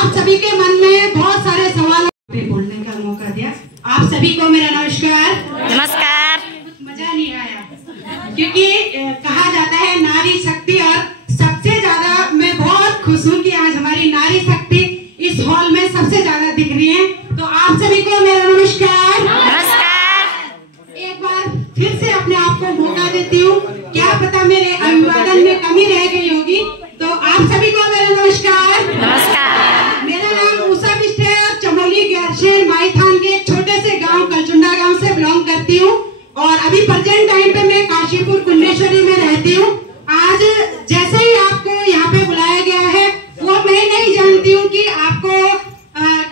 आप सभी के मन में बहुत सारे सवाल बोलने का मौका दिया। आप सभी को मेरा नमस्कार। नमस्कार। मजा नहीं आया क्योंकि कहा जाता है नारी शक्ति, और सबसे ज्यादा मैं बहुत खुश हूँ कि आज हमारी नारी शक्ति इस हॉल में सबसे ज्यादा दिख रही है। तो आप सभी को मेरा नमस्कार। नमस्कार। एक बार फिर से अपने आप को मौका देती हूँ, क्या पता मेरे अभिवादन में कमी रह गई होगी। तो आप सभी को मेरा नमस्कार। नमस्कार। मेरा नाम उषा बिष्ट है और चमोली गैरसैंण माईथान के एक छोटे से गांव कलचुंडा गांव से बिलोंग करती हूँ, और अभी प्रेजेंट टाइम पे मैं काशीपुर कुंडेश्वरी में रहती हूँ। आज जैसे ही आपको यहाँ पे बुलाया गया है, वो मैं नहीं जानती हूँ कि आपको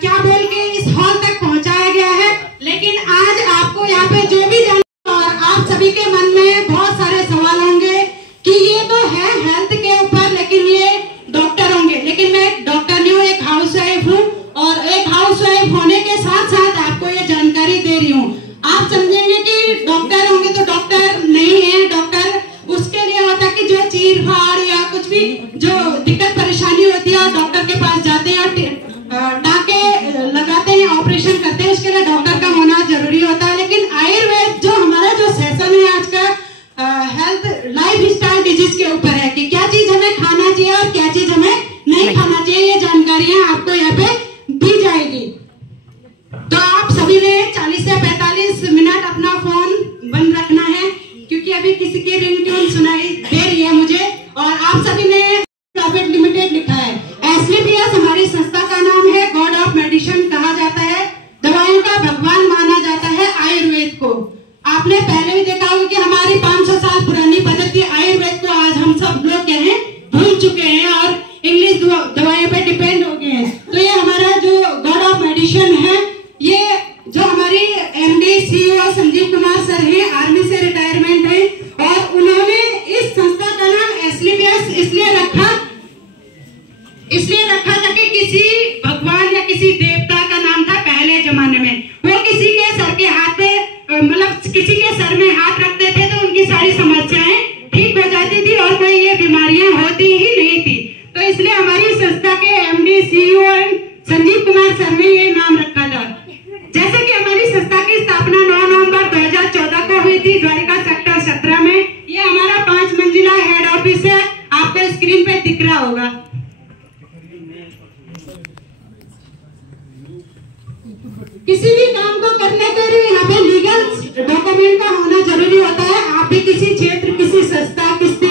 क्या बोल के इस हॉल तक पहुँचाया गया है, लेकिन आज आपको यहाँ पे जो भी जाना, और आप सभी के मन में बहुत सारे सवाल होंगे कि ये तो है हेल्थ के ऊपर, लेकिन ये डॉक्टर होंगे। लेकिन मैं एक डॉक्टर नहीं हूँ, एक हाउस वाइफ हूँ, और एक हाउस वाइफ होने के साथ साथ आपको ये जानकारी दे रही हूँ। आप समझेंगे कि डॉक्टर होंगे तो डॉक्टर नहीं है। डॉक्टर उसके लिए होता है कि जो चीर फाड़ या कुछ भी जो दिक्कत परेशानी होती है, और डॉक्टर के पास जाते हैं और टाँके लगाते हैं, ऑपरेशन करते हैं, उसके लिए डॉक्टर का होना जरूरी होता है। लेकिन आयुर्वेद जो हमारा जो सेशन है आज का हेल्थ लाइफ स्टाइल डिजीज के ऊपर है कि क्या चीज हमें खाना चाहिए और क्या चीज हमें नहीं खाना चाहिए, ये जानकारियां आपको यहाँ पे दी जाएगी। तो आप सभी ने 40 से 45 मिनट अपना फोन बंद रखना है, क्योंकि अभी किसी की रिंगटोन सुनाई दे रही है मुझे। और आप सभी ने प्राइवेट लिमिटेड लिखा है। एसलीपीएस हमारी संस्था का नाम है। गॉड ऑफ मेडिसिन कहा जाता है, दवाइयों का भगवान माना जाता है आयुर्वेद को। आपने पहले भी देखा होगा कि हमारी 500 साल पुरानी पद्धति आयुर्वेद को आज हम सब लोग कहें भूल चुके हैं और इंग्लिश दवाइयों पे डिपेंड हो गए हैं। तो ये हमारा जो गॉड ऑफ मेडिसिन है, ये जो हमारी MD CEO Sanjeev Kumar sir हैं, आर्मी से रिटायरमेंट है, और उन्होंने इस संस्था का नाम एसलीपीएस इसलिए रखा था कि किसी भगवान या किसी देवता का नाम था पहले जमाने में। वो किसी के सर के हाथ पे मतलब किसी के सर में हाथ रखते थे तो उनकी सारी समस्याएं ठीक हो जाती थी और कोई ये बीमारियां होती ही नहीं थी। तो इसलिए हमारी संस्था के MD CEO Sanjeev Kumar sir ने ये नाम रखा था। जैसे कि हमारी संस्था की स्थापना 9 नवंबर 2014 को हुई थी द्वारिका सेक्टर 17 में। ये हमारा 5 मंजिला हेड ऑफिस है, आपको स्क्रीन पे दिख रहा होगा। किसी भी काम को करने के लिए यहाँ पे लीगल डॉक्यूमेंट का होना जरूरी होता है। आप भी किसी क्षेत्र, किसी संस्था, किसी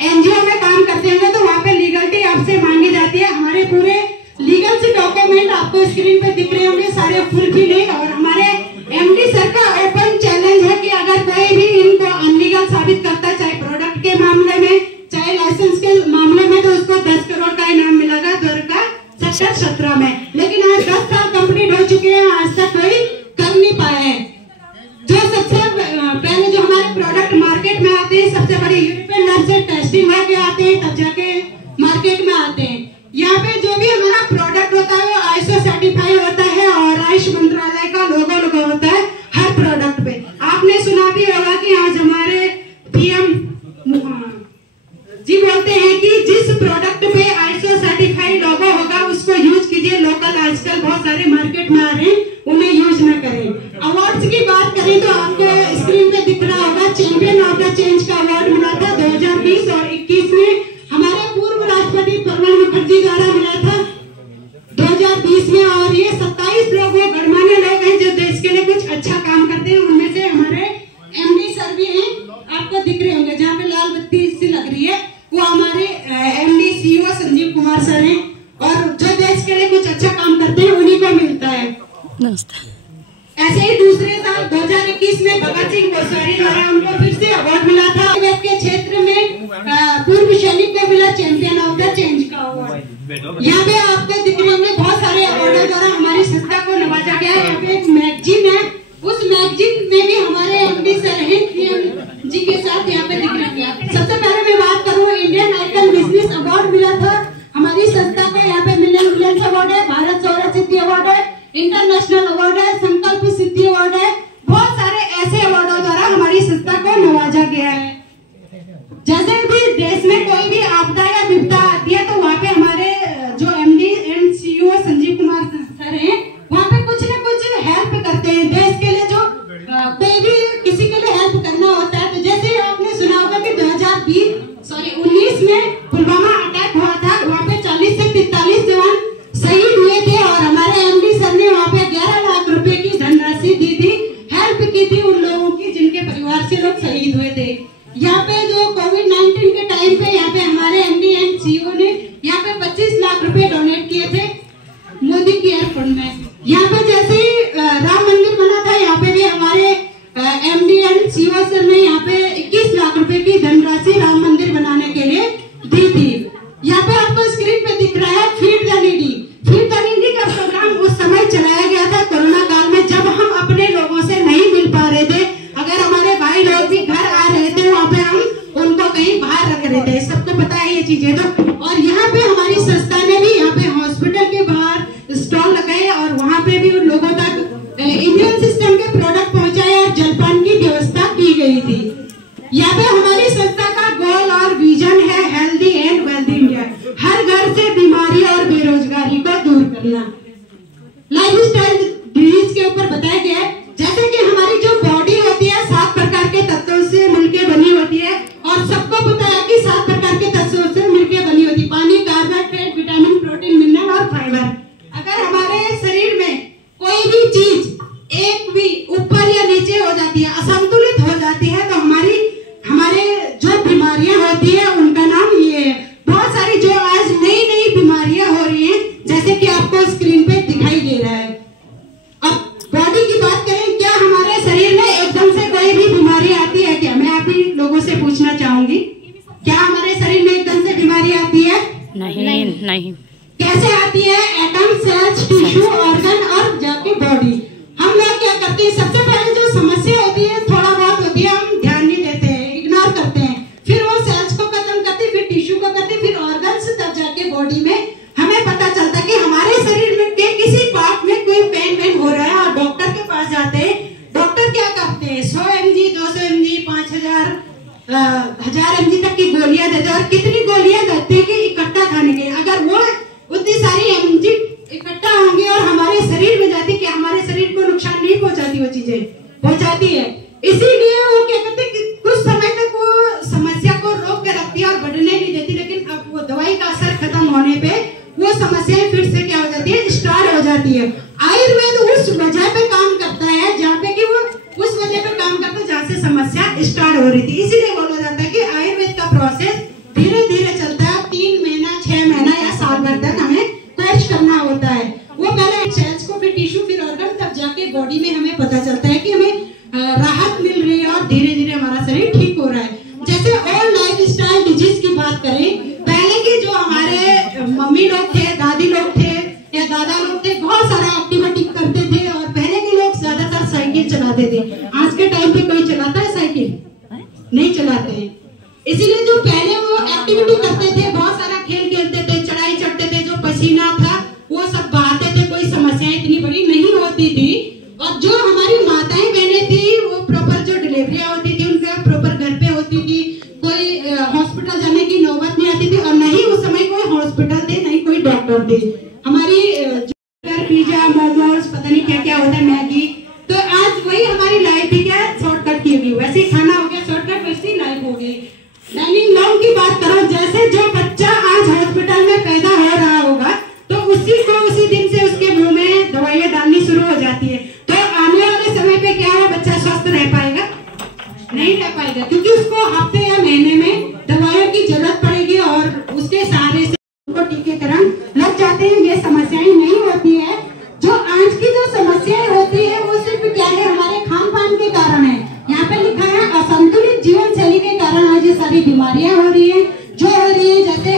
एनजीओ में काम करते होंगे तो वहाँ पे लीगलिटी आपसे मांगी जाती है। हमारे पूरे लीगल से डॉक्यूमेंट आपको स्क्रीन पे दिख रहे होंगे, सारे फुलफिल है। और हमारे एमडी सर का ओपन चैलेंज है कि अगर कोई भी इनको अनलीगल साबित करता है, चाहे प्रोडक्ट के मामले में, चाहे लाइसेंस के मामले में, तो उसको 10 करोड़ का इनाम मिलेगा द्वारिका सेक्टर 17 में। लेकिन आज 10 साल कंप्लीट हो चुके हैं, आज तक कोई कर नहीं पाया है। जो सबसे पहले जो हमारे प्रोडक्ट मार्केट में आते हैं, सबसे बड़े यूरोपियन लैब से टेस्टिंग होके आते हैं, तब जाके मार्केट में आते हैं। यहाँ पे जो भी हमारा प्रोडक्ट होता है वो आईएसओ सर्टिफाई होता है और आयुष मंत्रालय का लोगो लगा होता है हर प्रोडक्ट पे। आपने सुना भी होगा कि आज हमारे पीएम जी बोलते हैं कि जिस प्रोडक्ट पे आईएसओ सर्टिफाइड लोगो होगा उसको यूज कीजिए। लोकल आजकल बहुत सारे मार्केट में आ रहे हैं, उन्हें यूज न करें। अवार्ड्स की बात करें तो आपको स्क्रीन पे दिख रहा होगा, चैंपियन ऑफ द चेंज का अवार्ड मिला था 2020 और 21 में। हमारे पूर्व राष्ट्रपति प्रणब मुखर्जी द्वारा मिला था 2020 में। और ये 27 लोग वो गणमान्य लोग हैं जो देश के लिए कुछ अच्छा काम करते हैं। उनमें से हमारे एमडी सर भी हैं, आपको दिख रहे होंगे, जहाँ पे लाल बत्ती सी लग रही है वो हमारे MD CEO Sanjeev Kumar sir हैं। और जो देश के लिए कुछ अच्छा काम करते हैं उन्हीं को मिलता है। ऐसे ही दूसरे साल 2021 में भगत सिंह कोश्यारी द्वारा उनको फिर से अवार्ड मिला था। आयुर्वेद के क्षेत्र में पूर्व सैनिक को मिला चैंपियन ऑफ द चेंज का अवार्ड। यहाँ पे आपको दिख रहे होंगे बहुत सारे अवार्डों द्वारा हमारी संस्था को नवाजा गया है। यहाँ पे एक मैगजीन है, उस मैगजीन में भी हमारे एमडी सर हैं जी के साथ यहाँ पे दिख रहे हैं। सबसे पहले मैं बात करूँ, इंडियन आइकन बिजनेस अवार्ड मिला था हमारी संस्था को। यहाँ पे मिलियन अवार्ड है, भारत सौर सिद्धि अवार्ड है, इंटरनेशनल अवार्ड है, संकल्प सिद्धि अवार्ड है। बहुत सारे ऐसे अवार्डों द्वारा हमारी संस्था को नवाजा गया है। जैसे भी देश में कोई भी आपदा या विपदा आती है तो वहाँ पे हमारे जो एमडी एंड आपको स्क्रीन पे दिखाई दे रहा है। अब बॉडी की बात करें, क्या हमारे शरीर में एकदम से कोई भी बीमारी आती है क्या? मैं आप ही लोगों से पूछना चाहूंगी, क्या हमारे शरीर में एकदम से बीमारी आती है? नहीं। कैसे आती है? एटम, सेल्स, टिश्यू, ऑर्गन और जाके बॉडी। हम लोग क्या करते हैं, सबसे पहले जो समस्या होती है थोड़ा बहुत होती है, हम ध्यान नहीं देते हैं, इग्नोर करते हैं, फिर वो सेल्स को खत्म करते, फिर टिश्यू को करते, फिर ऑर्गन्स, तब जाके बॉडी में हमें पता चलता है कि हमारे शरीर में के किसी पार्ट में कोई पेन हो रहा है और डॉक्टर के पास जाते हैं। डॉक्टर क्या करते हैं, 100 mg, 200 mg, 5000, 1000 mg तक की गोलियां देते हैं। और कितनी गोलियां देते हैं कि इकट्ठा खाने के, अगर वो उतनी सारी mg इकट्ठा होंगे और हमारे शरीर में जाती, कि हमारे शरीर को नुकसान नहीं पहुंचाती, वो चीजें पहुंचाती है। इसीलिए वो क्या करते हैं कि कुछ समय तक वो समस्या को रोक के रखती है और बढ़ने नहीं देती, लेकिन अब वो दवाई का असर खत्म होने पे वो समस्या फिर से क्या हो जाती है, स्टार्ट हो जाती है। आयुर्वेद उस वजह पे काम करता है जहाँ पे कि वो उस वजह पे काम करता है जहाँ से समस्या स्टार्ट हो रही थी। इसीलिए बोला जाता है कि आयुर्वेद का प्रोसेस धीरे धीरे चलता है, 3 महीना, 6 महीना या साल भर तक हमें कोर्स करना होता है। वो पहले सेल्स को, फिर टिश्यू, फिर ऑर्गन, तब जाके बॉडी में हमें पता चलता है कि हमें राहत मिल रही है और धीरे धीरे हमारा शरीर ठीक हो रहा है। जैसे और लाइफस्टाइल डिजीज की बात करें, पहले के जो हमारे मम्मी लोग थे, दादी लोग थे या दादा लोग थे, बहुत सारा एक्टिविटी करते थे और पहले के लोग ज्यादातर साइकिल चलाते थे। आज के टाइम पे कोई चलाता है साइकिल? नहीं चलाते हैं। इसीलिए जो पहले वो एक्टिविटी करते थे, बहुत सारा खेल खेलते थे, चढ़ाई चढ़ते थे, जो पसीना था वो सब बहाते थे, कोई समस्या इतनी बड़ी नहीं होती थी। और जो हमारी माताएं बहनें थी, वो प्रॉपर जो डिलीवरियां होती थी उनका प्रॉपर घर पे होती थी, कोई हॉस्पिटल जाने की नौबत नहीं आती थी। और नहीं उस समय कोई हॉस्पिटल थे, नहीं कोई डॉक्टर थे। हमारी पिज्जा, मोमोज, पता नहीं क्या क्या होता है, मैगी, तो आज वही हमारी लाइफ ही क्या शॉर्टकट की होगी, वैसे ही खाना हो गया शॉर्टकट, वैसे ही लाइफ हो गई। डाइनिंग लॉन्ग की बात करो, जैसे जो बच्चा आज हॉस्पिटल में पैदा हो रहा होगा तो उसी दिन से उसके मुंह में दवाइयां डालनी शुरू हो जाती है। तो आने वाले समय पे क्या है, बच्चा स्वस्थ रह पाएगा? नहीं रह पाएगा, क्योंकि उसको हफ्ते या महीने में दवाइयों की जरूरत पड़ेगी और उसके सहारे से उनको टीकाकरण लग जाते हैं। ये समस्याएं नहीं होती है। जो आज की जो समस्याएं होती है वो सिर्फ क्या है, हमारे खान पान के कारण है। यहाँ पे लिखा है असंतुलित जीवन शैली के कारण आज ये सारी बीमारियां हो रही है, जो हो रही है। जैसे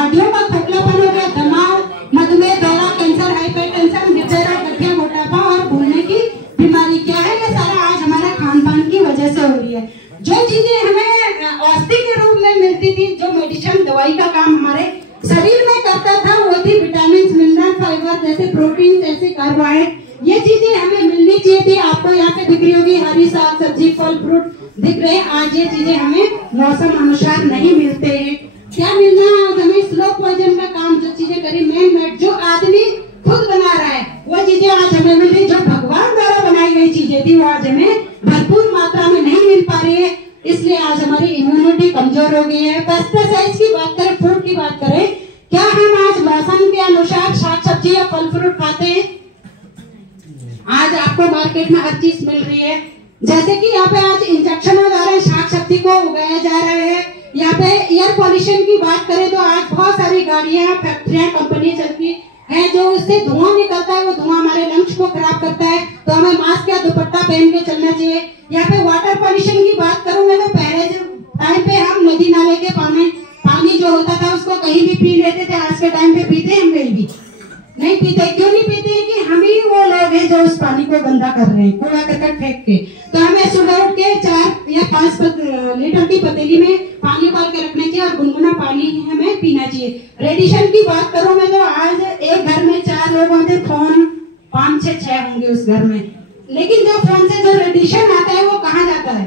हड्डियों का खोखलापन हो गया, दमा, मधुमेह, दौरा, कैंसर, हाइपरटेंशन, हृदय रोग, गठिया, मोटापा और भूलने की बीमारी, क्या है ये सारा आज हमारा खान पान की वजह से हो रही है। जो चीजें हमें औषधि के रूप में मिलती थी, जो मेडिसिन दवाई का काम हमारे शरीर में करता था, वो थी विटामिन, मिनरल, फाइबर, जैसे प्रोटीन, जैसे कार्बोहाइड्रेट, ये चीजें हमें मिलनी चाहिए थी। आपको यहाँ पे दिख रही होगी हरी साग सब्जी, फल फ्रूट दिख रहे हैं। आज ये चीजें हमें मौसम अनुसार नहीं मिलते हैं। क्या मिलना है आज हमें? स्लो पॉइजन का काम, जो चीजें करी मैन मेड, जो आदमी खुद बना रहा है, वो चीजें आज हमें मिल रही। जो भगवान द्वारा बनाई गई चीजें थी वो आज हमें भरपूर मात्रा में नहीं मिल पा रही है, इसलिए आज हमारी इम्यूनिटी कमजोर हो गई है। पेस्टिसाइड्स की बात करें, फूड की बात करें, क्या हम आज मौसम के अनुसार साग सब्जी या फल फ्रूट खाते हैं? आज आपको मार्केट में हर चीज मिल रही है। जैसे कि यहाँ पे आज इंजेक्शनों द्वारा साग सब्जी को उगाया जा रहा है। यहाँ पे एयर पॉल्यूशन की बात करें तो आज बहुत सारी गाड़ियां, फैक्ट्रियां, कंपनी चलती है, जो उससे धुआं निकलता है, वो धुआं हमारे लंग्स को खराब करता है। तो हमें मास्क या दुपट्टा पहन के चलना चाहिए। यहाँ पे वाटर पॉल्यूशन की बात करूँ मैं, तो पहले जो टाइम पे हम नदी नाले के पानी जो होता था उसको कहीं भी पी लेते थे। आज के टाइम पे पीते हम कहीं भी नहीं पीते। क्यों नहीं पीते? कि हम ही वो लोग हैं जो उस पानी को गंदा कर रहे हैं, कूड़ा करकट फेंक के। तो हमें सुबह उठ के 4 या 5 लीटर की पतीली में पानी उबाल के रखना चाहिए और गुनगुना पानी हमें पीना चाहिए। रेडिएशन की बात करूं मैं, तो आज एक घर में 4 लोग होते, फोन 5 से 6 होंगे उस घर में। लेकिन जो फोन से जो रेडिएशन आता है वो कहाँ जाता है?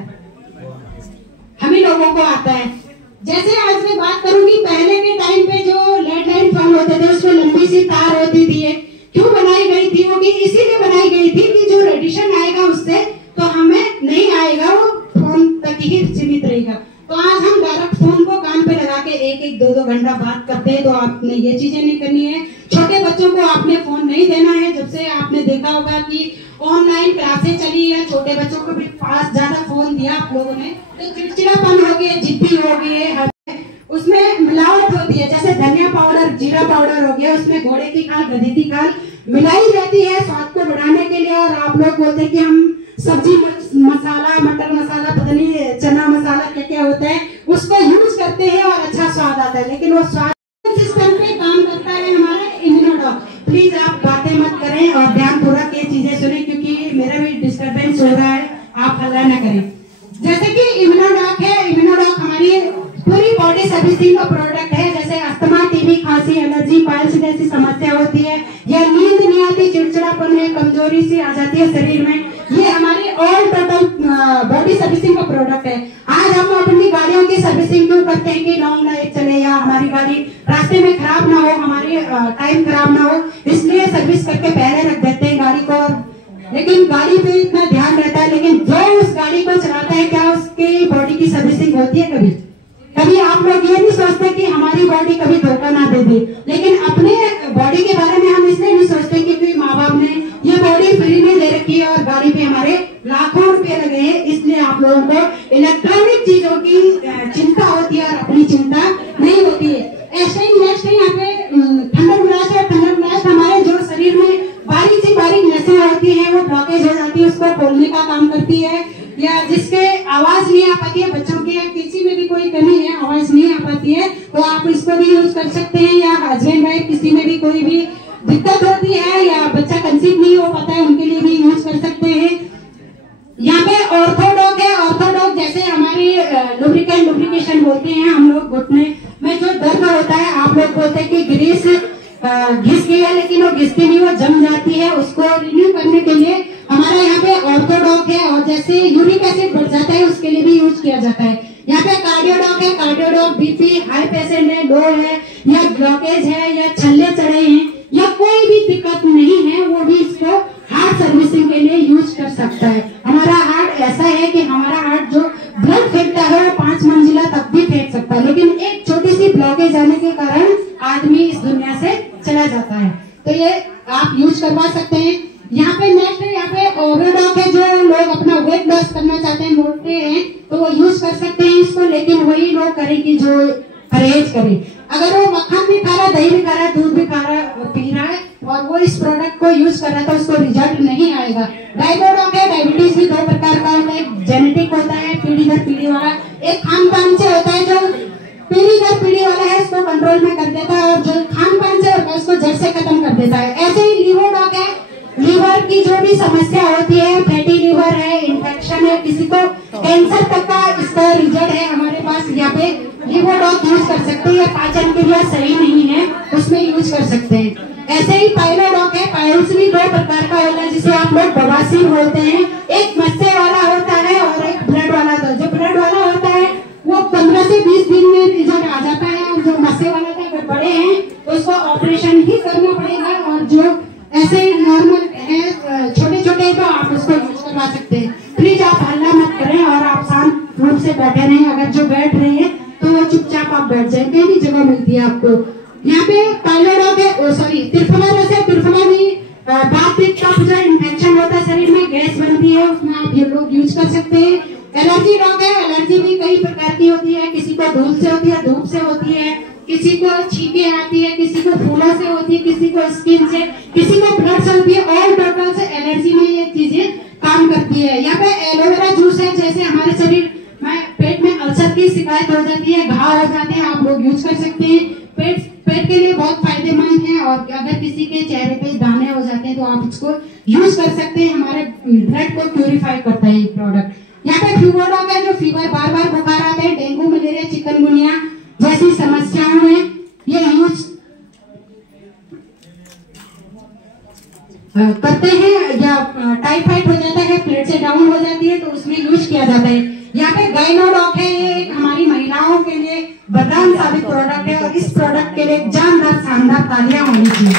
हम ही लोगों को आता है। जैसे आज मैं बात करूंगी, पहले के टाइम पे जो लैंडलाइन फोन होते थे उसमें लंबी सी तार होती थी। क्यों बनाई गई थी? वो इसीलिए बनाई गई थी कि जो रेडिएशन आएगा उससे तो हमें नहीं आएगा, वो फोन तक ही सीमित रहेगा। तो आज हम डायरेक्ट फोन को कान पे लगा के 1-1, 2-2 घंटा बात करते हैं। तो आपने ये चीजें नहीं करनी है। छोटे बच्चों को आपने फोन नहीं देना है। जब से आपने देखा होगा कि ऑनलाइन क्लासेस चली है, छोटे बच्चों को भी पास ज्यादा फोन दिया आप लोगों ने, तो चिड़चिड़ापन हो गया, जिद्दी हो गई है, उसमें मिलावट होती है। जैसे धनिया पाउडर, जीरा पाउडर हो गया, उसमें घोड़े की खाल, गधे की खाल मिलाई जाती है स्वाद को बढ़ाने के लिए। और आप लोग बोलते हैं कि हम सब्जी मसाला, मटर मसाला, पता नहीं चना मसाला क्या क्या होता है, उसको यूज करते हैं और अच्छा स्वाद आता है। लेकिन वो स्वाद सिस्टम पे काम करता है हमारा इम्यूनोडॉक। प्लीज आप बातें मत करें और ध्यानपूर्वक ये चीजें सुने, क्योंकि मेरा भी डिस्टर्बेंस हो रहा है, आप हल्ला ना करें। जैसे कि इम्यूनोडॉक है, इम्यूनोडॉक हमारी पूरी बॉडी सर्विसिंग का प्रोडक्ट है। जैसे अस्थमा, टीबी, खांसी, एलर्जी, पाइल्स जैसी समस्या होती है, या नींद नहीं आती, चिड़चिड़ापन है, कमजोरी सी आ जाती है शरीर में, ये हमारी ऑल टोटल बॉडी सर्विसिंग का प्रोडक्ट है। आज हम अपनी गाड़ियों की सर्विसिंग क्यों करते हैं कि लॉन्ग ड्राइव चले या हमारी गाड़ी रास्ते में खराब ना हो, हमारी टाइम खराब ना हो, इसलिए सर्विस करके पहले रख देते हैं गाड़ी को। लेकिन गाड़ी पे इतना ध्यान रहता है, लेकिन जो उस गाड़ी को चलाता है क्या उसकी बॉडी की सर्विसिंग होती है? कभी कभी आप लोग ये नहीं सोचते कि हमारी बॉडी कभी धोखा ना दे दे। लेकिन अपने बॉडी के बारे में हम इसलिए नहीं सोचते क्योंकि माँ बाप ने ये बॉडी फ्री में दे रखी है और गाड़ी पे हमारे लाखों रुपए लगे हैं, इसलिए आप लोगों को इलेक्ट्रॉनिक चीजों की चिंता होती है और अपनी चिंता नहीं होती है। ऐसे ही नेक्स्ट यहाँ पे थंडर ब्लास्ट है। थंडर ब्लास्ट हमारे जो शरीर में बारीक से बारीक नसें होती हैं वो ब्लॉकेज हो जाती है, उसको खोलने का काम करती है। या जिसके आवाज नहीं आ पाती है, बच्चों की या किसी में भी कोई कमी है, आवाज नहीं आ पाती है, तो आप इसको भी यूज कर सकते हैं। या हस्बैंड वाइफ किसी में भी कोई भी दिक्कत होती है या बच्चा कंसीव नहीं हो पाता है, उनके लिए भी यूज कर सकते हैं। यहाँ पे ऑर्थोडॉक है। ऑर्थोडॉक जैसे हमारी लुब्रिकेशन बोलते हैं हम लोग, घुटने में जो दर्द होता है, आप लोग बोलते हैं कि ग्रीस घिस गई है, लेकिन वो घिसती नहीं, वो जम जाती है, उसको रिन्यू करने के लिए हमारा यहाँ पे ऑर्थोडॉक है। और जैसे यूरिक एसिड बढ़ जाता है उसके लिए भी यूज किया जाता है। यहाँ पे कार्डियोडॉक है। कार्डियोडॉक बीपी हाई पेशेंट है, लो है, या ब्लॉकेज है, या छल्ले चढ़े हैं, या कोई भी दिक्कत नहीं है, वो भी इसको हार्ट सर्विसिंग के लिए यूज कर सकता है। हमारा हार्ट ऐसा है कि हमारा हार्ट जो ब्लड फेंकता है वो 5 मंजिला तक भी फेंक सकता है, लेकिन एक छोटी सी ब्लॉकेज आने के कारण आदमी इस दुनिया से चला जाता है। तो ये आप यूज करवा सकते हैं। यहाँ पे नेक्स्ट है, यहाँ पे ओवरडॉक है। जो लोग अपना वेट लॉस करना चाहते हैं, मोटे हैं, तो वो यूज कर सकते हैं इसको, लेकिन वही लोग करेंगे जो परहेज करें। अगर वो मक्खन भी खा रहा है, दही भी खा रहा है, दूध भी खा रहा है, पी रहा है और वो इस प्रोडक्ट को यूज कर रहा है, तो उसको रिजल्ट नहीं आएगा। डायबिटीज है। डायबिटीज भी 2 प्रकार का होता है, एक जेनेटिक होता है, पीढ़ी दर पीढ़ी वाला, एक खान पान से होता है। जो पीढ़ी दर पीढ़ी वाला है उसको कंट्रोल में कर देता है, और जो खान पान से होता है उसको जड़ से खत्म कर देता है। ऐसे ही लिवरडॉक है। लीवर की जो भी समस्या होती है, फैटी लीवर है, इन्फेक्शन है, किसी को कैंसर तक का इसका रिजल्ट है हमारे पास, यहाँ पे लिवरडॉक यूज कर सकते हैं। पाचन क्रिया सही नहीं है उसमें यूज कर सकते हैं। ऐसे ही पाइलोडॉक है। पाइल्स भी 2 प्रकार का होता है, जिसे आप लोग बवासीर बोलते हैं। एक मस्से वाला होता है और एक ब्लड वाला होता है। जो ब्लड वाला होता है वो 15 से 20 दिन में रिजल्ट आ जाता है, और जो मस्से वाला था अगर बड़े हैं तो उसको ऑपरेशन ही करना पड़ेगा, और जो ऐसे नॉर्मल है छोटे छोटे तो आप उसको यूज करवा सकते हैं। प्लीज आप हल्ला मत करें और आप शांत रूप से बैठे रहें। अगर जो बैठ रहे हैं तो वो चुपचाप आप बैठ जाए, कहीं भी जगह मिलती है आपको। यहाँ पे पाइलोडॉक है, सॉरी त्रिफला रस है। त्रिफला भी बात पित्त का जो इन्फेक्शन होता है शरीर में, गैस बनती है, उसमें आप ये लोग यूज कर सकते हैं। एलर्जी डॉग है। एलर्जी भी कई प्रकार की होती है, किसी को धूल से होती है, धूप से होती है, किसी को छींके आती है, किसी को फूलों से होती है, किसी को स्किन से, किसी को ब्लड से होती है। ऑल टोटल से एलर्जी में ये चीजें काम करती है। यहाँ पे एलोवेरा जूस है। जैसे हमारे शरीर में पेट में अल्सर की शिकायत हो जाती है, घाव हो जाते हैं, आप लोग यूज कर सकते हैं। पेट के लिए बहुत फायदेमंद है, और अगर किसी के चेहरे पे दाने हो जाते हैं तो आप इसको यूज कर सकते हैं। हमारे ब्लड को प्यूरिफाई करता है ये प्रोडक्ट। यहाँ पे फीवरडॉक है। जो फीवर बार बार बुखार आता है, डेंगू, मलेरिया, चिकनगुनिया जैसी समस्याओं में ये यूज करते हैं। या टाइफाइड हो जाता है, प्लेट से डाउन हो जाती है, तो उसमें यूज किया जाता है। यहाँ पे गाइनोडॉक है। ये एक हमारी महिलाओं के लिए वरदान साबित प्रोडक्ट है, और इस प्रोडक्ट के लिए जानदार शानदार तालियां होनी चाहिए।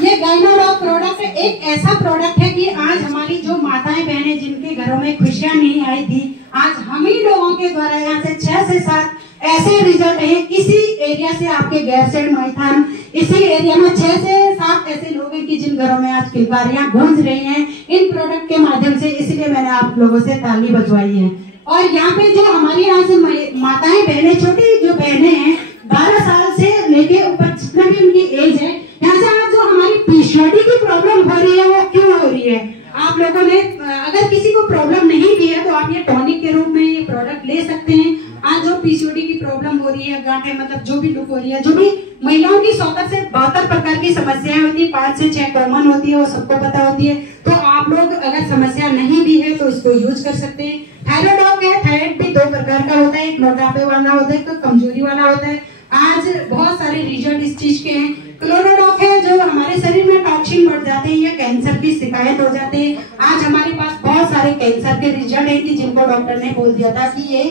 ये गाइनोडॉक प्रोडक्ट एक ऐसा प्रोडक्ट है कि आज हमारी जो माताएं बहनें जिनके घरों में खुशियां नहीं आई थी, आज हम ही लोगों के द्वारा यहाँ से 6 से 7 ऐसे रिजल्ट है। इसी एरिया से आपके गैरसैंण, मैथन, इसी एरिया में 6 से 7 ऐसे लोग हैं कि जिन घरों में आज किलकारियां गूंज रही हैं इन प्रोडक्ट के माध्यम से। इसलिए मैंने आप लोगों से ताली बजवाई है। और यहाँ पे जो हमारे यहाँ से माताएं बहनें, छोटी जो बहनें हैं 12 साल से लेके ऊपर जितना भी उनकी एज है, यहाँ से आज जो हमारी पीसीओडी की प्रॉब्लम हो रही है वो क्यों हो रही है? आप लोगों ने अगर किसी को प्रॉब्लम नहीं भी है तो आप ये टॉनिक के रूप में ये प्रोडक्ट ले सकते हैं। आज जो पीसीओडी की प्रॉब्लम हो रही है, गांठें मतलब जो भी लुक हो रही है, जो भी महिलाओं की 70 से 72 प्रकार की समस्याएं होती है, 5 से 6 कॉमन होती है, वो सबको पता होती है। तो आप लोग अगर समस्या नहीं भी है तो इसको यूज कर सकते हैं। थायराइड है, थायराइड भी 2 प्रकार का होता है, एक मोटापे वाला होता है, एक कमजोरी वाला होता है। आज बहुत सारे रिजल्ट इस चीज के हैं। क्लोरोडॉक है, जो हमारे शरीर में टॉक्सिन बढ़ जाते हैं या कैंसर की शिकायत हो जाती है। आज हमारे पास बहुत सारे कैंसर के रिजल्ट है कि जिनको डॉक्टर ने बोल दिया था कि ये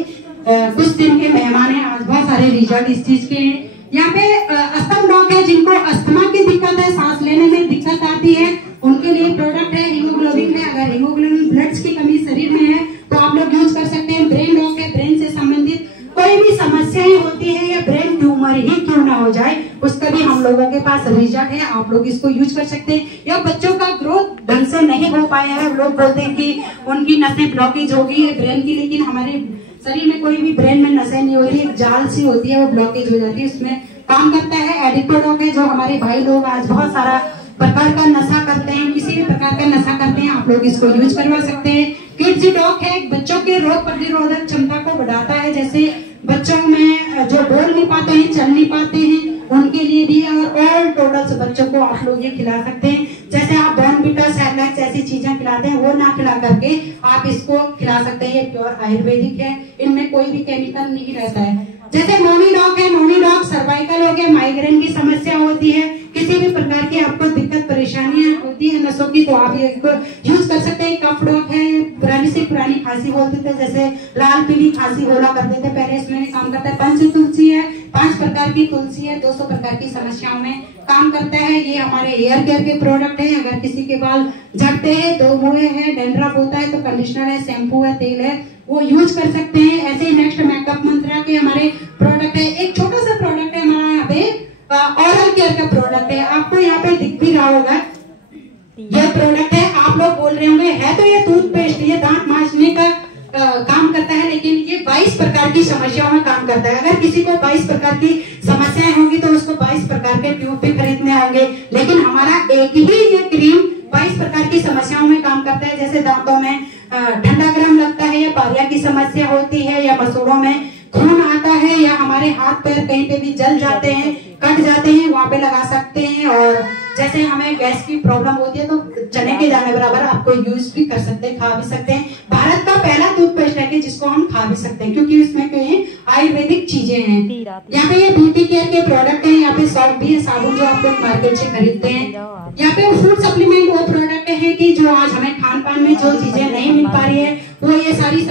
कुछ दिन के मेहमान है। आज बहुत सारे रिजल्ट इस चीज के हैं। यहाँ पे अस्थम डॉक है, जिनको अस्थमा की दिक्कत है, सांस लेने में दिक्कत आती है, उनके लिए प्रोडक्ट है। हीमोग्लोबिन है, अगर हीमोग्लोबिन ब्लड की कमी शरीर में है तो आप लोग यूज कर सकते हैं। ब्रेन डॉक है, ब्रेन से संबंधित कोई भी समस्याएं होती है या ब्रेन ट्यूमर ही क्यों ना हो जाए, उसका भी हम लोगों के पास रिजल्ट है। आप लोग इसको यूज कर सकते हैं। या बच्चों का ग्रोथ ढंग से नहीं हो पाया है, लोग बोलते हैं कि उनकी नसें ब्लॉकेज हो गई है ब्रेन की, लेकिन हमारे शरीर में कोई भी ब्रेन में नसें नहीं होती, एक जाल सी होती है, वो ब्लॉकेज हो जाती है, उसमें काम करता है। एडिक्टोडॉक है, जो हमारे भाई लोग आज बहुत सारा प्रकार का नशा करते हैं, किसी भी प्रकार का नशा करते हैं, आप लोग इसको यूज करवा सकते हैं। किड्स डॉक है, बच्चों के रोग प्रतिरोधक क्षमता को बढ़ाता है। जैसे बच्चों में जो बोल नहीं पाते हैं, चल नहीं पाते हैं, उनके लिए भी और ऑल टोटल्स बच्चों को आप लोग ये खिला सकते हैं। जैसे आप बॉर्नविटा, सैरेलैक्स ऐसी चीजें खिलाते हैं, वो ना खिला करके आप इसको खिला सकते हैं। ये प्योर आयुर्वेदिक है, इनमें कोई भी केमिकल नहीं रहता है। जैसे नोनीडॉक है, नोनीडॉक सर्वाइकल हो गया, माइग्रेन की समस्या होती है, किसी भी प्रकार की आपको दिक्कत परेशानियां होती है नसों की, तो आप ये यूज कर सकते हैं। कफ डॉक है, पुरानी से पुरानी खांसी बोलते थे, जैसे लाल पीली खांसी बोला करते थे पहले, इसमें काम करता है। पंच तुलसी है, 5 प्रकार की तुलसी है, 200 प्रकार की समस्याओं में काम करता है। ये हमारे हेयर केयर के प्रोडक्ट है। अगर किसी के बाल झड़ते हैं, 2 मुहे हैं, डैंड्रफ होता है, तो कंडीशनर है, शैम्पू है, तेल है, वो यूज कर सकते हैं। ऐसे ही नेक्स्ट मेकअप मंत्रा के हमारे प्रोडक्ट है। एक छोटा सा प्रोडक्ट है हमारा यहाँ पे ओरल केयर का प्रोडक्ट है, आपको यहाँ पे दिख भी रहा होगा। ये प्रोडक्ट है, आप लोग बोल रहे होंगे है तो ये टूथपेस्ट, ये दांत मांजने का काम करता है, लेकिन ये 22 प्रकार की समस्याओं में काम करता है। अगर किसी को 22 प्रकार की समस्याएं होंगी तो उसको 22 प्रकार के ट्यूब भी खरीदने होंगे, लेकिन हमारा एक ही ये क्रीम 22 प्रकार की समस्याओं में काम करता है। जैसे दांतों में ठंडा गर्म लगता है, या पारिया की समस्या होती है, या मसूड़ों में खून आता है, या हमारे हाथ पैर कहीं पे भी जल जाते हैं, कट जाते हैं, वहां पे लगा सकते हैं। और जैसे हमें गैस की प्रॉब्लम होती है तो चने के दाने बराबर आपको यूज भी कर सकते हैं, खा भी सकते हैं। भारत का पहला टूथपेस्ट है कि जिसको हम खा भी सकते हैं, क्योंकि इसमें कोई आयुर्वेदिक चीजें हैं। यहाँ पे ये ब्यूटी केयर के प्रोडक्ट है, यहाँ पे सॉफ्ट भी है, साबुन जो आप लोग मार्केट से खरीदते हैं। यहाँ पे फूड सप्लीमेंट वो प्रोडक्ट है कि जो आज हमें खान पान में जो चीजें नहीं मिल पा रही है, वो ये सारी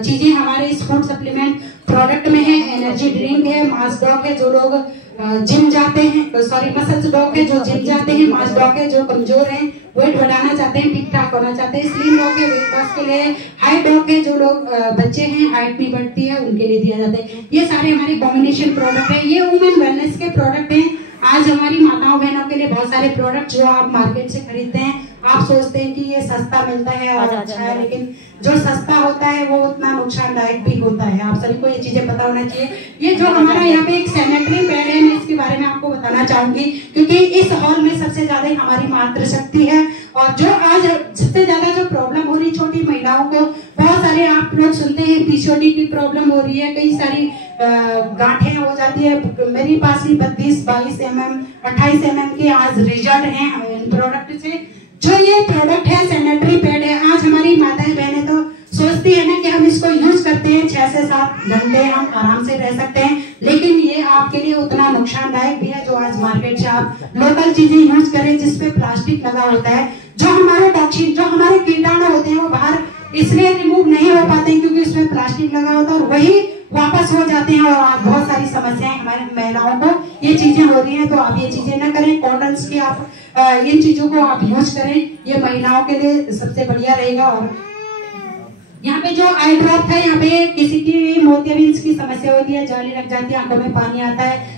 चीजें हमारे इस फूड सप्लीमेंट प्रोडक्ट में है। एनर्जी ड्रिंक है, मास डॉक है, जो लोग जिम जाते हैं, सॉरी मसल्स डॉक है, जो जिम जाते हैं, मास डॉक है, जो कमजोर हैं, वेट बढ़ाना चाहते हैं, ठीक ठाक होना चाहते हैं, स्लिम डॉक है, वेट लॉस के लिए, हाइट डॉक है, जो लोग बच्चे हैं, हाइट नहीं बढ़ती है, उनके लिए दिया जाता है। ये सारे हमारे कॉम्बिनेशन प्रोडक्ट है। ये वुमेन वेलनेस के प्रोडक्ट हैं। आज हमारी माताओं बहनों के लिए बहुत सारे प्रोडक्ट जो आप मार्केट से खरीदते हैं, आप सोचते हैं कि ये सस्ता मिलता है और अच्छा है, लेकिन जो सस्ता होता है वो उतना नुकसानदायक भी होता है। आप सभी को ये चीजें पता होना चाहिए। ये जो हमारा यहाँ पे एक सैनिटरी पैड है, मैं इसके बारे में आपको बताना चाहूंगी, क्योंकि इस हॉल में सबसे ज्यादा हमारी मातृशक्ति है। और जो आज सबसे ज्यादा जो प्रॉब्लम हो रही छोटी महिलाओं को, बहुत सारे आप लोग सुनते हैं पीसीओडी की प्रॉब्लम हो रही है, कई सारी गांठें हो जाती है। मेरे पास ही 32, 22 mm, 28 mm के आज रिजल्ट हैं प्रोडक्ट से। जो ये प्रोडक्ट है सैनिटरी पैड है, आज हमारी माताएं बहनें तो सोचती है ना कि हम इसको यूज करते हैं 6 से 7 घंटे हम आराम से रह सकते हैं, लेकिन ये आपके लिए उतना नुकसानदायक भी है। जो आज मार्केट से आप लोकल चीजें यूज करें जिसपे प्लास्टिक लगा होता है, जो हमारे टॉक्सिन, जो हमारे कीटाणु होते हैं वो बाहर इसलिए रिमूव नहीं हो पाते हैं क्योंकि उसमें प्लास्टिक लगा होता है, और वही वापस हो जाते हैं। और बहुत सारी समस्याएं हमारे महिलाओं को ये चीजें हो रही हैं, तो आप ये चीजें ना करें। कॉटन्स की आप इन चीजों को आप यूज करें, ये महिलाओं के लिए सबसे बढ़िया रहेगा। और यहाँ पे जो आई ड्रॉप है, यहाँ पे किसी की मोतियाबिंद की समस्या होती है, जाली लग जाती है, आंखों में पानी आता है,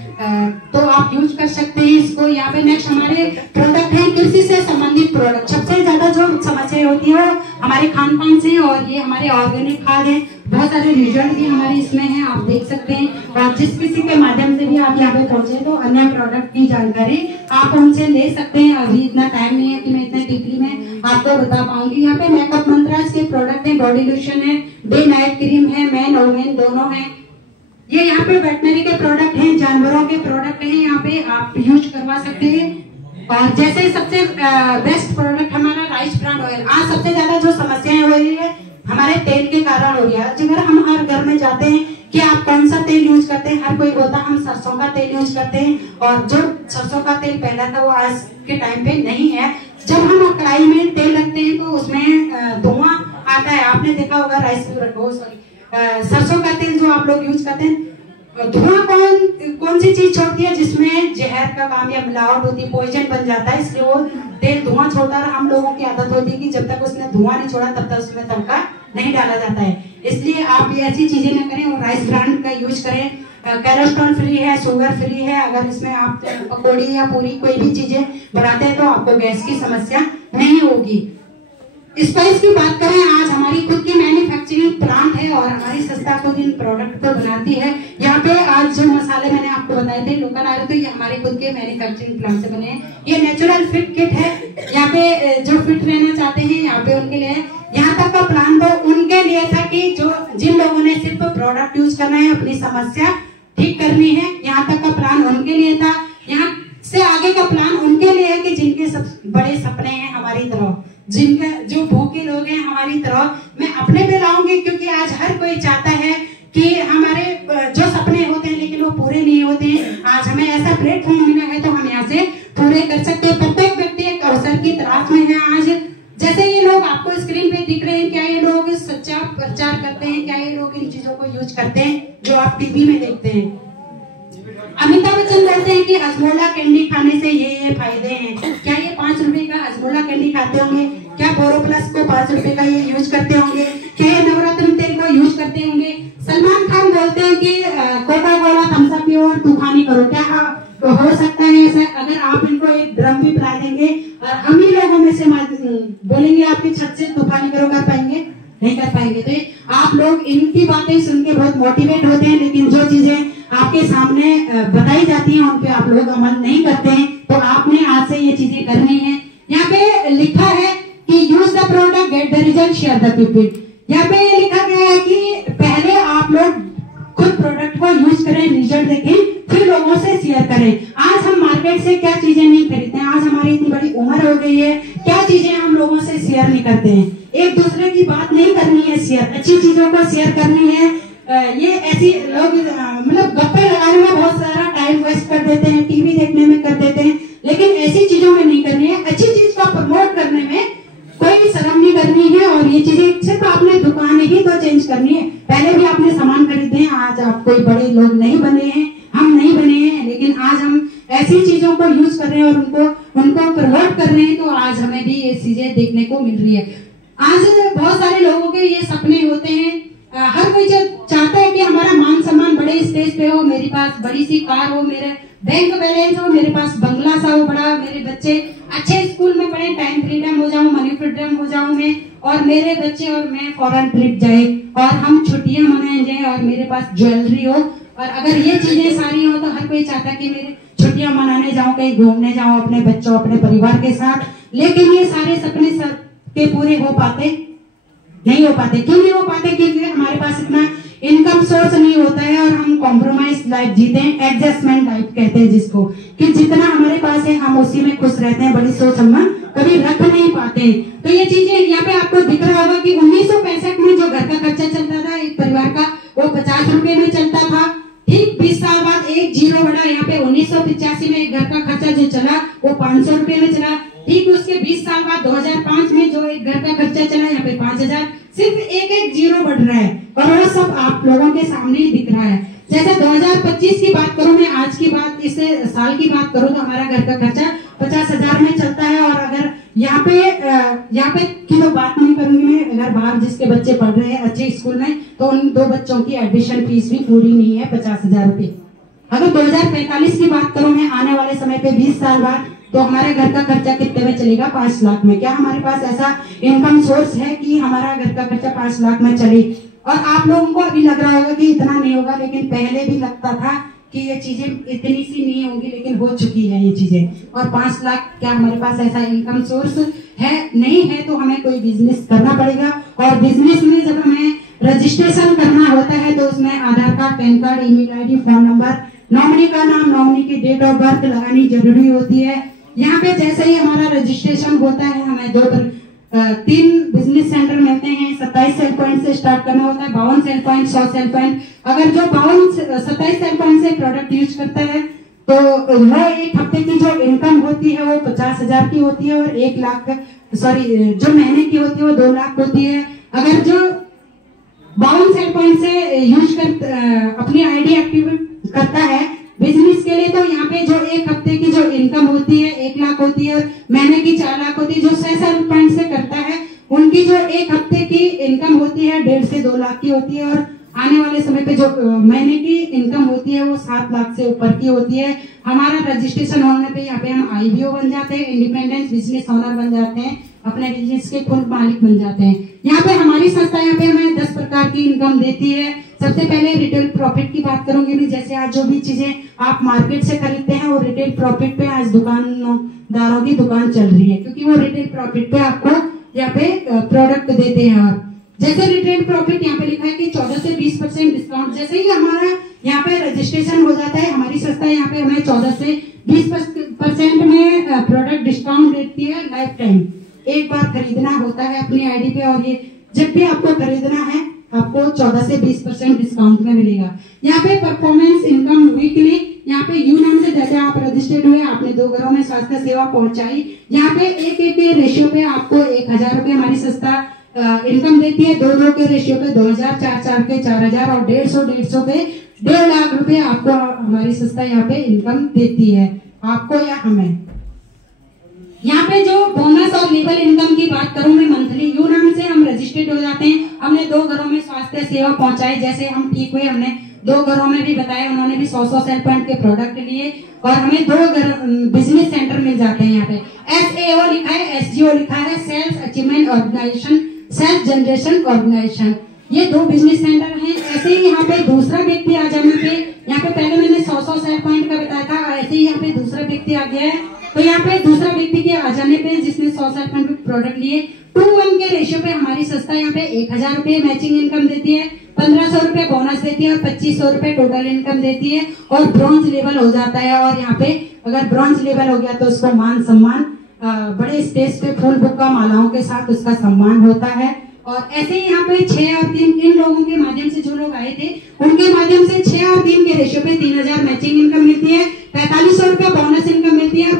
तो आप यूज कर सकते हैं इसको। यहाँ पे नेक्स्ट हमारे प्रोडक्ट है कृषि से संबंधित प्रोडक्ट। सबसे ज्यादा जो समस्या होती है वो हमारे खान पान से, और ये हमारे ऑर्गेनिक खाद है, बहुत सारे रिजल्ट भी हमारे इसमें हैं, आप देख सकते हैं। और जिस किसी के माध्यम से भी आप यहाँ पे पहुंचे तो अन्य प्रोडक्ट की जानकारी आप हमसे ले सकते हैं। अभी इतना टाइम नहीं है कि मैं इतने डीपली में आपको बता पाऊंगी। यहाँ पे मेकअप मंत्रास के प्रोडक्ट है, बॉडी लोशन है, डे नाइट क्रीम है, मेन और वुमेन दोनों है। ये यहाँ पे वेटनरी के प्रोडक्ट हैं, जानवरों के प्रोडक्ट हैं, यहाँ पे आप यूज करवा सकते हैं। और जैसे सबसे बेस्ट प्रोडक्ट हमारा राइस ब्रांड ऑयल। आज सबसे ज्यादा जो समस्याएं हो रही है हमारे तेल के कारण हो रही है। अगर हम हर घर में जाते हैं कि आप कौन सा तेल यूज करते हैं, हर कोई बोलता है हम सरसों का तेल यूज करते हैं। और जो सरसों का तेल पहला था वो आज के टाइम पे नहीं है। जब हम कढ़ाई में तेल रखते हैं तो उसमें धुआं आता है। आपने देखा होगा राइस सरसों का तेल जो आप लोग यूज करते हैं, धुआं कौन सी चीज छोड़ती है जिसमें जहर का काम या मिलावट होती है, पॉइजन बन जाता है, इसलिए वो तेल धुआं छोड़ता है। हम लोगों की आदत होती है कि जब तक उसने धुआं नहीं छोड़ा तब तक उसमें तड़का नहीं डाला जाता है। इसलिए आप ये ऐसी चीजें न करें और राइस ब्रांड का यूज करें। कोलेस्ट्रॉल फ्री है, शुगर फ्री है। अगर इसमें आप पकौड़ी या पूरी कोई भी चीजें बनाते हैं तो आपको गैस की समस्या नहीं होगी। स्पाइस की बात करें, आज हमारी खुद की मैन्युफैक्चरिंग प्लांट है और हमारी संस्था खुद इन प्रोडक्ट को बनाती है। यहाँ पे आज जो मसाले मैंने आपको बताए थे लोकल आए तो ये हमारे खुद के मैन्युफैक्चरिंग प्लांट से बने हैं। ये नेचुरल फिट किट है। यहाँ पे जो फिट रहना चाहते हैं यहाँ पे उनके लिए, यहाँ तक का प्लान तो उनके लिए था कि जो जिन लोगों ने सिर्फ प्रोडक्ट यूज करना है, अपनी समस्या ठीक करनी है, यहाँ तक का प्लान उनके लिए था। यहाँ से आगे का प्लान उनके लिए है कि जिनके सब बड़े सपने हैं हमारी तरह, जिनके जो भूखे लोग हैं हमारी तरह। मैं अपने पे लाऊंगी क्योंकि आज हर कोई चाहता है कि हमारे जो सपने होते हैं लेकिन वो पूरे नहीं होते हैं। आज हमें ऐसा प्लेटफॉर्म मिला है तो हम यहाँ से पूरे कर सकते हैं। प्रत्येक व्यक्ति एक अवसर की तलाश में है। आज जैसे ये लोग आपको स्क्रीन पे दिख रहे हैं, क्या ये लोग सच्चा प्रचार करते हैं? क्या ये लोग इन चीजों को यूज करते हैं जो आप टीवी में देखते हैं? अमिताभ बच्चन बोलते हैं कि हजमोला कैंडी खाने से ये फायदे हैं। क्या ये 5 रुपए का हजमोला कैंडी खाते होंगे? क्या बोरो प्लस को 5 रुपए का ये यूज करते होंगे? क्या ये नवरत्न तेल को यूज करते होंगे? सलमान खान बोलते हैं कि कोका कोला थम्स अप पियो और तूफानी करो। क्या तो हो सकता है ऐसा? अगर आप इनको एक ड्रम भी पिला देंगे और हम ही लोगों में से बोलेंगे आपकी छत से तूफानी करो, कर पाएंगे? नहीं कर पाएंगे। तो आप लोग इनकी बातें सुन के बहुत मोटिवेट होते हैं, लेकिन जो चीजें आपके सामने बताई जाती हैं उन पे आप लोग अमल नहीं करते हैं। तो आपने आज से ये चीजें करनी है। यहाँ पे लिखा है कि use the product get the result share the people. यहाँ पे ये लिखा गया है कि पहले आप लोग खुद प्रोडक्ट को यूज करें, रिजल्ट देखें, फिर लोगों से शेयर करें। आज हम मार्केट से क्या चीजें नहीं खरीदते हैं, आज हमारी इतनी बड़ी उम्र हो गई है, क्या चीजें हम लोगों से शेयर नहीं करते हैं। एक दूसरे की बात नहीं करनी है शेयर, अच्छी चीजों को शेयर करनी है। ये ऐसी लोग मतलब गप्पे लगाने में बहुत सारा टाइम वेस्ट कर देते हैं, टीवी देखने में कर देते हैं, लेकिन ऐसी चीजों में नहीं करनी है। अच्छी चीज को प्रमोट करने में कोई शर्म नहीं करनी है। और ये चीजें सिर्फ आपने दुकान ही तो चेंज करनी है। पहले भी आपने सामान खरीदे हैं, आज आप कोई बड़े लोग नहीं बने हैं, हम नहीं बने हैं, लेकिन आज हम ऐसी चीजों को यूज कर रहे हैं और उनको प्रमोट कर रहे हैं। तो आज हमें भी ये चीजें देखने को मिल रही है। आज बहुत सारे लोगों के ये सपने होते हैं, हर कोई चाहता है कि हमारा मान सम्मान बड़े स्टेज पे हो, मेरे पास बड़ी सी कार हो, मेरे बैंक बैलेंस हो, मेरे पास बंगला सा हो बड़ा, मेरे बच्चे अच्छे स्कूल में पढ़े, टाइम फ्रीडम हो जाऊं, मनी फ्रीडम हो जाऊं मैं, और मेरे बच्चे और मैं फॉरेन ट्रिप जाए और हम छुट्टियां मनाए जाए और मेरे पास ज्वेलरी हो। और अगर ये चीजें सारी हो तो हर कोई चाहता है कि मेरे छुट्टियां मनाने जाऊं, कहीं घूमने जाऊं अपने बच्चों अपने परिवार के साथ। लेकिन ये सारे सपने सबके पूरे हो पाते नहीं हो पाते। क्यों नहीं हो पाते? क्योंकि हमारे पास इतना इनकम सोर्स नहीं होता है और हम कॉम्प्रोमाइज लाइफ जीते हैं, एडजस्टमेंट लाइफ कहते हैं जिसको, कि जितना हमारे पास है हम उसी में खुश रहते हैं, बड़ी सोच हम कभी रख नहीं पाते। तो ये चीजें यहाँ पे आपको दिख रहा होगा कि 1965 में जो घर का खर्चा चलता था एक परिवार का, वो 50 रुपए में चलता था। ठीक 20 साल बाद एक जीरो बढ़ा, यहाँ पे 1985 में एक घर का खर्चा जो चला वो 500 रुपए में चला। ठीक उसके 20 साल बाद 2005 में जो एक घर का खर्चा चला यहाँ पे 5000, सिर्फ एक जीरो बढ़ रहा है और वो सब आप लोगों के सामने ही दिख रहा है। जैसे 2025 की बात करूं मैं, आज की बात, इस साल की बात करूं तो हमारा घर का खर्चा 50,000 में चलता है। और अगर यहाँ पे की तो बात नहीं करूंगी मैं, अगर बाहर जिसके बच्चे पढ़ रहे हैं अच्छे स्कूल में तो उन 2 बच्चों की एडमिशन फीस भी पूरी नहीं है 50,000 रुपए। अगर 2045 की बात करूं मैं, आने वाले समय पे 20 साल बाद, तो हमारे घर का खर्चा कितने में चलेगा? 5 लाख में। क्या हमारे पास ऐसा इनकम सोर्स है कि हमारा घर का खर्चा 5 लाख में चले? और आप लोगों को अभी लग रहा होगा कि इतना नहीं होगा, लेकिन पहले भी लगता था कि ये चीजें इतनी सी नहीं होंगी, लेकिन हो चुकी है ये चीजें। और 5 लाख क्या हमारे पास ऐसा इनकम सोर्स है? नहीं है, तो हमें कोई बिजनेस करना पड़ेगा। और बिजनेस में जब हमें रजिस्ट्रेशन करना होता है तो उसमें Aadhaar card, PAN card, email ID, phone number, nominee का नाम, नॉमिनी की डेट ऑफ बर्थ लगानी जरूरी होती है। यहाँ पे जैसे ही हमारा रजिस्ट्रेशन होता है, हमें 3 बिजनेस सेंटर मिलते हैं। 27 सेल पॉइंट से स्टार्ट करना होता है, 52 सेल पॉइंट, 100 सेल पॉइंट। अगर जो 27 सेल पॉइंट से प्रोडक्ट यूज करता है तो वो एक हफ्ते की जो इनकम होती है वो 50,000 की होती है, और 1 लाख जो महीने की होती है वो 2 लाख होती है। अगर जो 52 सेल पॉइंट से यूज कर अपनी आईडी एक्टिवेट करता है बिजनेस के लिए, तो यहाँ पे जो एक हफ्ते की जो इनकम होती है 1 लाख होती है, महीने की 4 लाख होती है। जो 6 सेल पॉइंट से करता है उनकी जो एक हफ्ते की इनकम होती है 1.5 से 2 लाख की होती है, और आने वाले समय पे जो महीने की इनकम होती है वो 7 लाख से ऊपर की होती है। हमारा रजिस्ट्रेशन होने पे यहाँ पे हम IBO बन जाते हैं, इंडिपेंडेंट बिजनेस ओनर बन जाते हैं, अपने बिजनेस के खुद मालिक बन जाते हैं। यहाँ पे हमारी संस्था यहाँ पे हमें 10 प्रकार की इनकम देती है। सबसे पहले रिटेल प्रॉफिट की बात करूंगी मैं। जैसे आज जो भी चीजें आप मार्केट से खरीदते हैं वो रिटेल प्रॉफिट पे आज दुकानदारों की दुकान चल रही है, क्योंकि वो रिटेल प्रॉफिट पे आपको यहाँ पे प्रोडक्ट देते हैं। और जैसे रिटेल प्रॉफिट यहाँ पे लिखा है कि 14 से 20% डिस्काउंट। जैसे ही हमारा यहाँ पे रजिस्ट्रेशन हो जाता है, हमारी संस्था यहाँ पे हमें 14 से 20% में प्रोडक्ट डिस्काउंट देती है लाइफ टाइम। एक बार खरीदना होता है अपनी आईडी पे, और ये जब भी आपको खरीदना है आपको 14 से 20% डिस्काउंट में मिलेगा। यहाँ पे परफॉर्मेंस इनकम वीकली, यहाँ पे यू नाम से जैसे आप रजिस्टर्ड हुए, आपने 2 घरों में स्वास्थ्य सेवा पहुंचाई, यहाँ पे 1-1 के रेशियो पे आपको 1,000 रुपए हमारी संस्था इनकम देती है। 2-2 के रेशियो पे 2,000, 4-4 के 4,000 और 150 पे 1.5 लाख रुपए आपको हमारी संस्था यहाँ पे इनकम देती है, आपको या हमें। यहाँ पे जो बोनस और लीगल इनकम की बात करूं मैं, मंथली यू नाम से हम रजिस्टर्ड हो जाते हैं। हमने 2 घरों में स्वास्थ्य सेवा पहुंचाई, जैसे हम ठीक हुए, हमने 2 घरों में भी बताया, उन्होंने भी 100 सेल पॉइंट के प्रोडक्ट लिए, और हमें 2 बिजनेस सेंटर मिल जाते हैं। यहाँ पे SAO लिखा है, SGO लिखा है, sales achievement organisation, self generation organisation, ये 2 बिजनेस सेंटर हैं। ऐसे ही यहाँ पे दूसरा व्यक्ति आ जाने पे, यहाँ पे पहले मैंने 100 सेल पॉइंट का बताया था, ऐसे ही यहाँ पे दूसरा व्यक्ति आ गया है। तो यहाँ पे दूसरा व्यक्ति के आ जाने पे जिसने 100 सेल पॉइंट प्रोडक्ट लिए, 2:1 के रेशियो पे हमारी संस्था यहाँ पे 1,000 रुपए मैचिंग इनकम देती है, 1,500 रुपए बोनस देती है, और 2,500 रुपए टोटल इनकम देती है, और ब्रॉन्ज लेवल हो जाता है। और यहाँ पे अगर ब्रॉन्ज लेवल हो गया तो उसको मान सम्मान, बड़े स्टेज पे फूल बुक्का मालाओं के साथ उसका सम्मान होता है। और ऐसे ही यहाँ पे 6 और 3 इन लोगों के माध्यम से, जो लोग आए थे उनके माध्यम से 6 और 3 के रेशियो पे 3,000 मैचिंग इनकम मिलती है, 4,500 रुपए बोनस इनकम मिलती है, और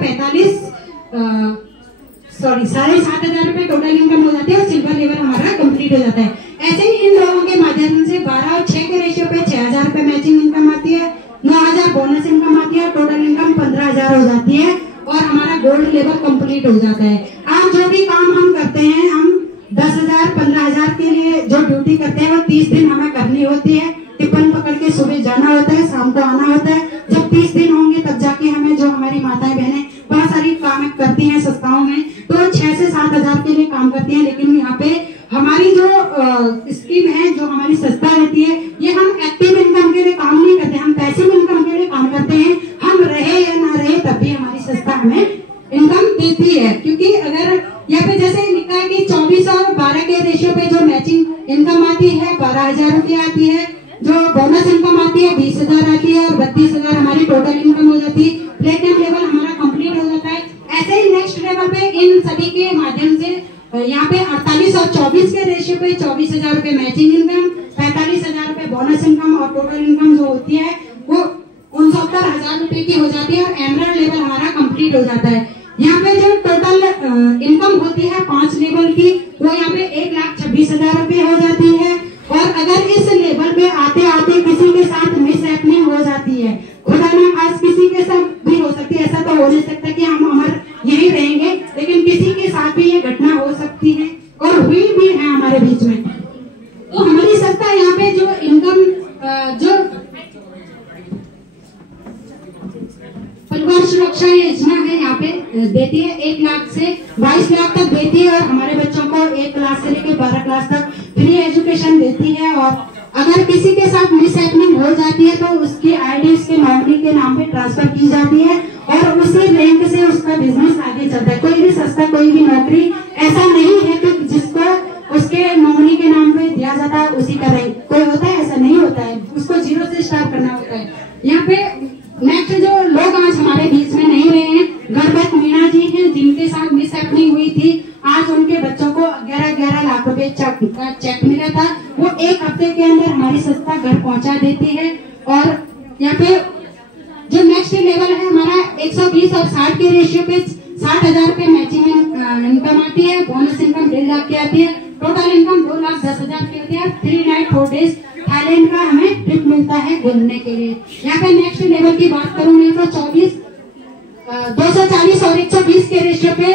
7,500 रुपए टोटल इनकम हो जाती है, और सिल्वर लेवल हमारा कंप्लीट हो जाता है। ऐसे ही इन लोगों के माध्यम से 12 और 6 के रेशियो पे 6,000 रुपए मैचिंग इनकम आती है, 9,000 बोनस इनकम आती है, टोटल इनकम 15,000 हो जाती है, और हमारा गोल्ड लेवल कंप्लीट हो जाता है। आज जो भी काम हम करते हैं, हम 10,000 15,000 के लिए जो ड्यूटी करते हैं वो 30 दिन हमें करनी होती है। टिफिन पकड़ के सुबह जाना होता है, शाम को आना होता है। जब 30 दिन होंगे तब जाके हमें, जो हमारी माताएं बहनें बहुत सारी काम करती हैं संस्थाओं में, तो 6 से 7,000 के लिए काम करती हैं। लेकिन यहाँ पे हमारी जो स्कीम है, जो हमारी संस्था रहती है, ये हम एक्टिव इनकम के लिए काम नहीं करते, हम पैसिव इनकम के लिए काम करते हैं। हम रहे या ना रहे तब भी हमारी संस्था हमें इनकम देती है। क्योंकि अगर यहाँ पे जैसे लिखा है कि 24 और 12 के रेशियो पे जो मैचिंग इनकम आती है 12,000 रुपया आती है, जो बोनस इनकम आती है 20,000 आती है, और 32,000 हमारी टोटल इनकम हो जाती है। प्लेटिनम लेवल हमारा कंप्लीट हो जाता है। ऐसे ही नेक्स्ट लेवल पे इन सभी के माध्यम से यहाँ पे 48 और 24 के रेशियो पे 24,000 रुपए मैचिंग इनकम, 45,000 रुपए बोनस इनकम, और टोटल इनकम जो होती है वो 69,000 रुपए की हो जाती है, और एमरल्ड लेवल हमारा कंप्लीट हो जाता है। यहाँ पे जो टोटल इनकम होती है 5 लेवल की, वो यहाँ पे 1,26,000 रुपए हो जाती है। और अगर इस लेवल पे आते आते किसी के साथ मिसहैपनिंग हो जाती है, खुदा ना खास किसी के साथ भी हो सकती है, ऐसा तो हो नहीं सकता कि हम अमर यही रहेंगे, लेकिन किसी के साथ भी ये घटना हो सकती है, और हुई भी है हमारे बीच में। तो हमारी संस्था यहाँ पे जो इनकम जो परिवार सुरक्षा योजना है यहाँ पे देती है, 1 लाख से 22 लाख तक देती है, और हमारे बच्चों को 1 क्लास से लेकर 12 क्लास तक फ्री एजुकेशन देती है। और अगर किसी के साथ मिसहैपनिंग हो जाती है तो उसकी आईडी उसके नॉमिनी के नाम पे ट्रांसफर की जाती है और उसी लिंक से उसका बिजनेस आगे चलता है। कोई भी संस्था, कोई भी नौकरी ऐसा नहीं है कि जिसको उसके नॉमिनी के नाम पे दिया जाता है उसी का रैंक कोई होता है, ऐसा नहीं होता है। उसको जीरो से स्टार्ट करना होता है। यहाँ पे नेक्स्ट जो लोग आज हमारे बीच में नहीं रहे हैं, गर्भवत मीना जी हैं जिनके साथ मिसहैपनिंग हुई थी। आज उनके बच्चों को 11-11 लाख रुपए का चेक मिला था। वो 1 हफ्ते के अंदर हमारी संस्था घर पहुंचा देती है। और यहाँ पे जो नेक्स्ट लेवल है हमारा 120 और 60 के रेशियो पे 60,000 रुपए मैचिंग इनकम आती है। बोनस इनकम 1.5 लाख की आती है। टोटल इनकम 2,10,000 की होती है। 3 नाइट 4 डेज थाईलैंड का हमें ट्रिप मिलता है घूमने के लिए। यहाँ पे नेक्स्ट लेवल की बात करूँ मैं तो 240 और 120 के रेशियो पे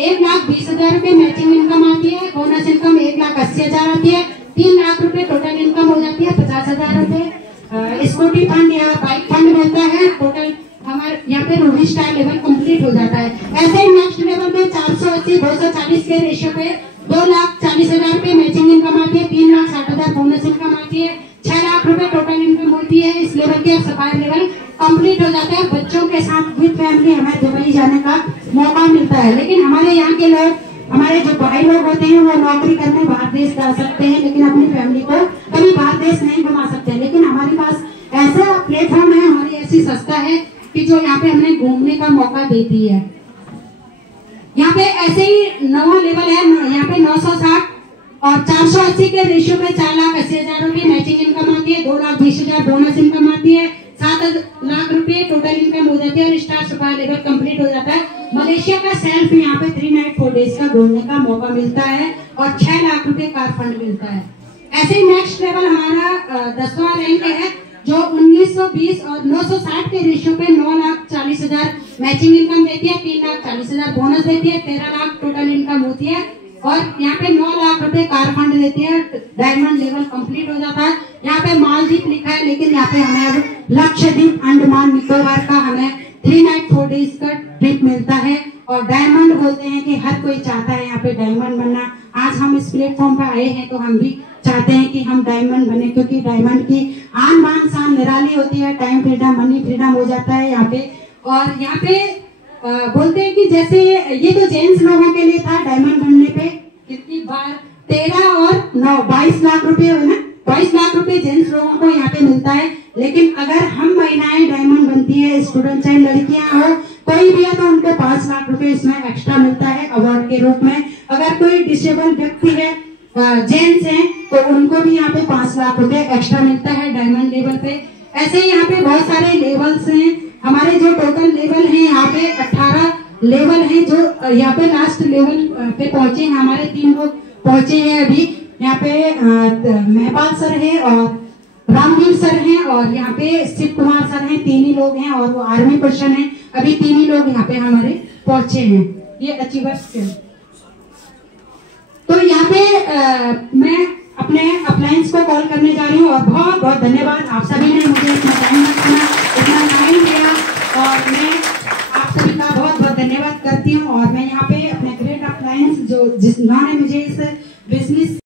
1,20,000 रुपए मैचिंग इनकम आती है। बोनस इनकम 1,80,000 आती है। 3 लाख रुपए टोटल इनकम हो जाती है। 50,000 रुपए स्कूटी फंड या बाइक फंड मिलता है। टोटल हमारे यहाँ पे रूबी स्टार लेवल कंप्लीट हो जाता है। ऐसे ही नेक्स्ट लेवल में 480 240 के रेशियो पे 2,40,000 रुपए मैचिंग इनकम आती है। 3,60,000 बोनस इनकम आती है। 6 लाख रुपए टोटल इनकम होती है। इस लेवल के सफाई लेवल कंप्लीट हो जाता है। बच्चों के साथ विद फैमिली हमें दुबई जाने का मौका मिलता है। लेकिन हमारे यहाँ के लोग, हमारे जो भाई लोग होते हैं वो नौकरी करने बाहर देश जा सकते हैं लेकिन अपनी फैमिली को कभी बाहर देश नहीं घुमा सकते। लेकिन हमारे पास ऐसा प्लेटफॉर्म है, हमारी ऐसी संस्था है कि जो यहाँ पे हमें घूमने का मौका देती है। यहाँ पे ऐसे ही नवा लेवल है। यहाँ पे 960 और 480 के रेशियो पे 4,80,000 रुपए मैचिंग इनकम आती है। 2,20,000 बोनस इनकम आती है। 7 लाख रुपए टोटल इनकम हो जाती है और स्टार सफाई लेवल कंप्लीट हो जाता है। मलेशिया का सेल्फ यहाँ पे 3 नाइट 4 डेज का घूमने का मौका मिलता है और 6 लाख रुपए कार फंड मिलता है। ऐसे ही नेक्स्ट लेवल हमारा 10वां रैंक है जो 1920 और 960 के रेशियो पे 9,40,000 मैचिंग इनकम देती है। 3,40,000 बोनस देती है। 13 लाख टोटल इनकम होती है और यहाँ पे 9 लाख रुपए कार फंड देती है। डायमंड लेवल कंप्लीट हो जाता है। यहाँ पे मालदीव लिखा है लेकिन यहाँ पे हमें अब लक्षद्वीप अंडमान निकोबार का हमें 3 नाइट 4 डेज का ट्रिप मिलता है। और डायमंड बोलते हैं कि हर कोई चाहता है यहाँ पे डायमंड बनना। आज हम इस प्लेटफॉर्म पर आए हैं तो हम भी चाहते हैं कि हम डायमंड बने, क्योंकि डायमंड की आन बान शान निराली होती है। टाइम फ्रीडम, मनी फ्रीडम हो जाता है यहाँ पे। और यहाँ पे बोलते हैं कि जैसे ये तो जेंट्स लोगों के लिए था डायमंड बनने पे कितनी बार 13 और 9 22 लाख रुपए हो ना, 22 लाख रुपए जेंट्स लोगों को यहाँ पे मिलता है। लेकिन अगर हम महिलाएं डायमंड बनती है, स्टूडेंट चाहे लड़कियां हो कोई भी है तो उनको 5 लाख रुपए इसमें एक्स्ट्रा मिलता है अवार्ड के रूप में। अगर कोई डिसेबल व्यक्ति है, जेंट्स हैं, तो उनको भी यहाँ पे 5 लाख रुपए एक्स्ट्रा मिलता है डायमंड लेवल पे। ऐसे ही यहाँ पे बहुत सारे लेवल्स हैं। हमारे जो टोटल लेवल हैं यहाँ पे 18 लेवल हैं जो यहाँ पे लास्ट लेवल पे पहुंचे हैं। हमारे 3 लोग पहुंचे हैं अभी। यहाँ पे महपाल सर है और रामवीर सर हैं और यहाँ पे शिव कुमार सर हैं। 3 ही लोग हैं और वो आर्मी पर्सन हैं। अभी 3 ही लोग यहाँ पे हमारे पहुंचे हैं। ये अचीवर्स के। तो यहाँ पे मैं अपने अपलायंस को कॉल करने जा रही हूँ और बहुत बहुत धन्यवाद आप सभी ने मुझे इतना टाइम दिया और मैं आप सभी का बहुत बहुत धन्यवाद करती हूँ। और मैं यहाँ पे अपने ग्रेट अपलायंस जो जिन्होंने मुझे इस बिजनेस